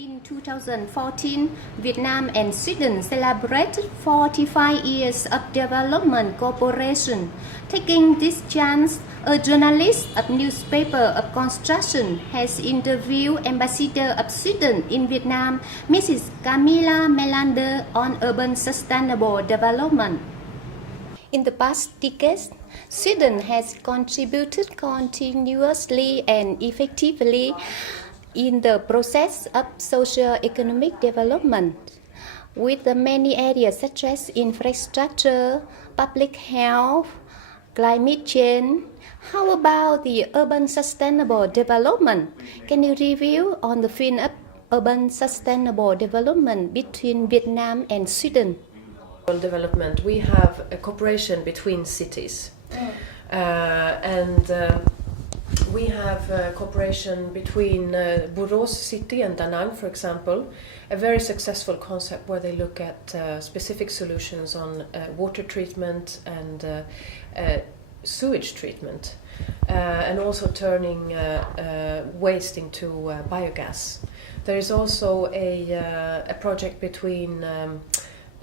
In 2014, Vietnam and Sweden celebrated 45 years of development cooperation. Taking this chance, a journalist of newspaper of construction has interviewed Ambassador of Sweden in Vietnam, Mrs. Camilla Melander, on urban sustainable development. In the past decades, Sweden has contributed continuously and effectively in the process of socio-economic development, with many areas such as infrastructure, public health, climate change. How about the urban sustainable development? Can you review on the field of urban sustainable development between Vietnam and Sweden? Development, we have a cooperation between cities, and we have cooperation between Borås city and Da Nang, for example, a very successful concept where they look at specific solutions on water treatment and sewage treatment, and also turning waste into biogas. There is also a project between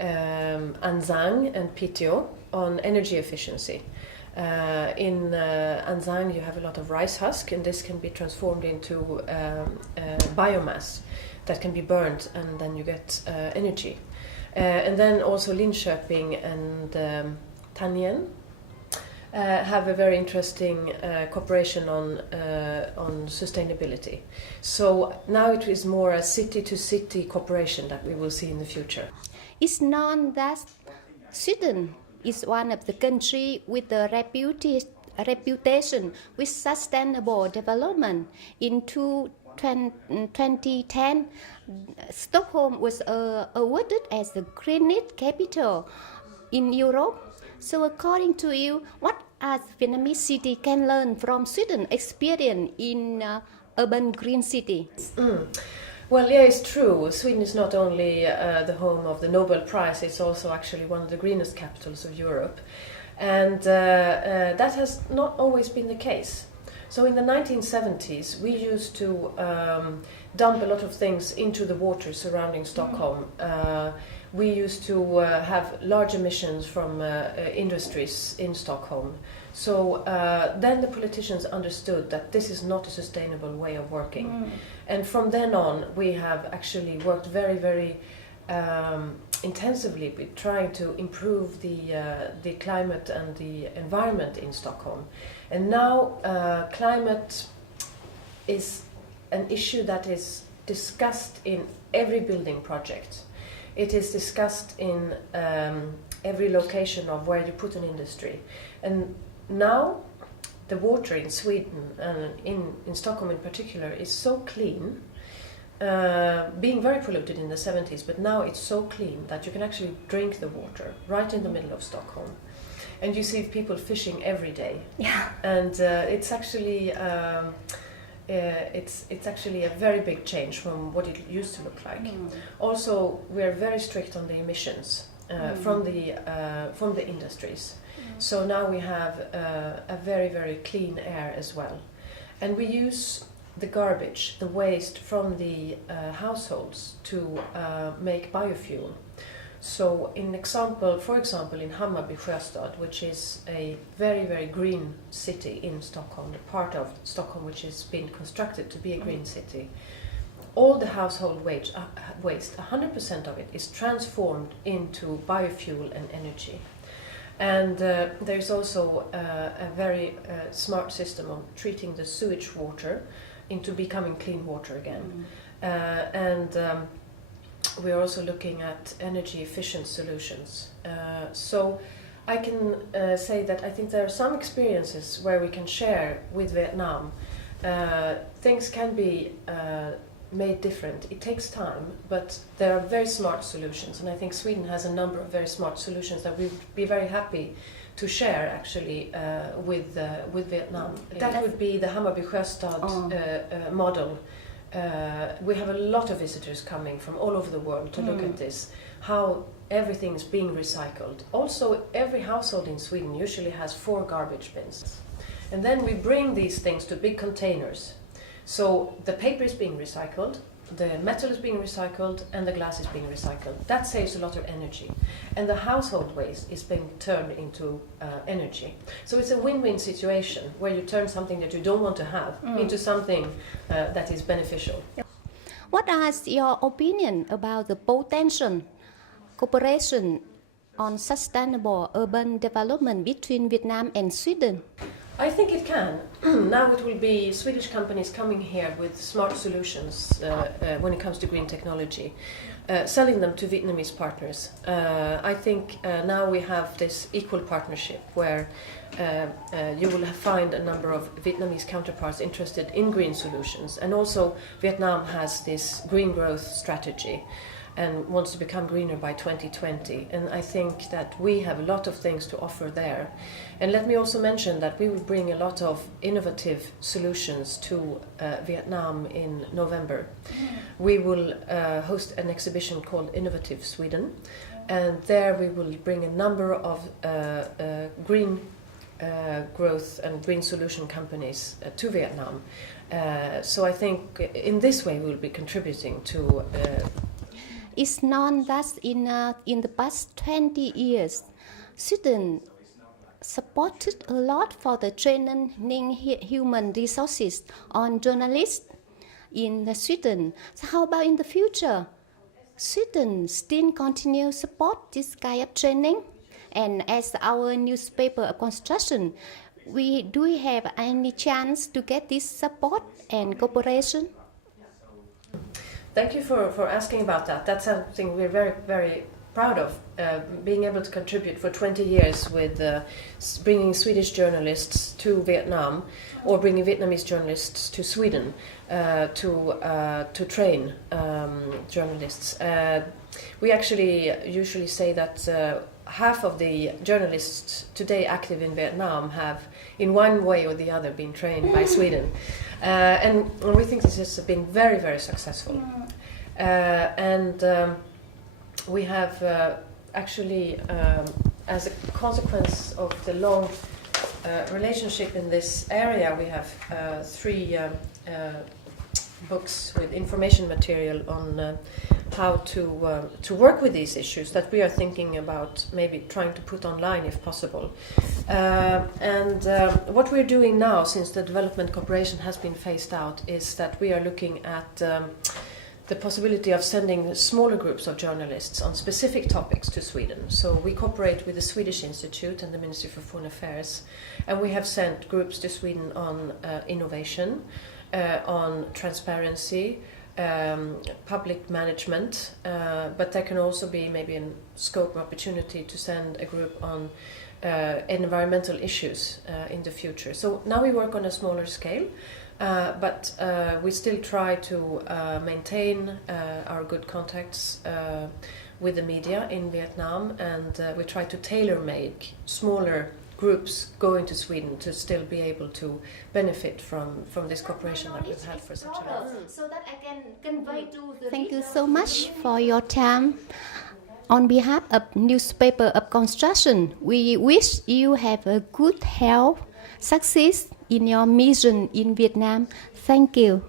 An Giang and Piteå on energy efficiency. In An Giang you have a lot of rice husk, and this can be transformed into biomass that can be burned, and then you get energy. And then also Linköping and Tan have a very interesting cooperation on sustainability. So now it is more a city-to-city cooperation that we will see in the future. It's known that Sweden is one of the countries with the reputation with sustainable development. In 2010, Stockholm was awarded as the greenest capital in Europe. So according to you, what as Vietnamese city can learn from Sweden experience in urban green city? Well, yeah, it's true. Sweden is not only the home of the Nobel Prize, it's also actually one of the greenest capitals of Europe. And that has not always been the case. So in the 1970s, we used to dump a lot of things into the water surrounding Stockholm. We used to have large emissions from industries in Stockholm. So then the politicians understood that this is not a sustainable way of working. And from then on, we have actually worked very, very intensively with trying to improve the climate and the environment in Stockholm. And now climate is an issue that is discussed in every building project. It is discussed in every location of where you put an industry. And now the water in Sweden and in Stockholm in particular is so clean, being very polluted in the 70s, but now it's so clean that you can actually drink the water right in the middle of Stockholm. And you see people fishing every day. Yeah. And it's actually it's actually a very big change from what it used to look like. Also, we're very strict on the emissions from the industries. So now we have a very, very clean air as well. And we use the garbage, the waste from the households to make biofuel. So for example, in Hammarby Sjöstad, which is a very, very green city in Stockholm, the part of Stockholm which has been constructed to be a green city, all the household waste, 100% of it is transformed into biofuel and energy. And there's also a very smart system of treating the sewage water into becoming clean water again. We're also looking at energy efficient solutions. So I can say that I think there are some experiences where we can share with Vietnam. Things can be made different. It takes time, but there are very smart solutions, and I think Sweden has a number of very smart solutions that we would be very happy to share actually with Vietnam. That would be the Hammarby Sjöstad model. We have a lot of visitors coming from all over the world to look at this, how everything is being recycled. Also, every household in Sweden usually has 4 garbage bins. And then we bring these things to big containers. So the paper is being recycled, the metal is being recycled and the glass is being recycled. That saves a lot of energy. And the household waste is being turned into energy. So it's a win-win situation where you turn something that you don't want to have into something that is beneficial. What is your opinion about the potential cooperation on sustainable urban development between Vietnam and Sweden? I think it can. Now it will be Swedish companies coming here with smart solutions when it comes to green technology, selling them to Vietnamese partners. I think now we have this equal partnership where you will find a number of Vietnamese counterparts interested in green solutions, and also Vietnam has this green growth strategy and wants to become greener by 2020. And I think that we have a lot of things to offer there. And let me also mention that we will bring a lot of innovative solutions to Vietnam in November. We will host an exhibition called Innovative Sweden, and there we will bring a number of green growth and green solution companies to Vietnam. So I think in this way we will be contributing to It's known that in the past 20 years, Sweden supported a lot for the training human resources on journalists in Sweden. So how about in the future? Sweden still continue support this kind of training? And as our newspaper of construction, do we have any chance to get this support and cooperation? Thank you for asking about that. That's something we're very, very proud of, being able to contribute for 20 years with bringing Swedish journalists to Vietnam, or bringing Vietnamese journalists to Sweden to train journalists. We actually usually say that half of the journalists today active in Vietnam have, in one way or the other, been trained by Sweden. And we think this has been very, very successful. We have actually, as a consequence of the long relationship in this area, we have 3 books with information material on how to work with these issues that we are thinking about maybe trying to put online if possible. What we're doing now, since the development cooperation has been phased out, is that we are looking at the possibility of sending smaller groups of journalists on specific topics to Sweden. So we cooperate with the Swedish Institute and the Ministry for Foreign Affairs, and we have sent groups to Sweden on innovation, on transparency, public management, but there can also be maybe a scope or opportunity to send a group on environmental issues in the future. So now we work on a smaller scale, but we still try to maintain our good contacts with the media in Vietnam, and we try to tailor-make smaller groups going to Sweden to still be able to benefit from this cooperation that we've had for such a long time. So that I can convey to the Thank you so much for your time. On behalf of Newspaper of Construction, we wish you have a good health, success in your mission in Vietnam. Thank you.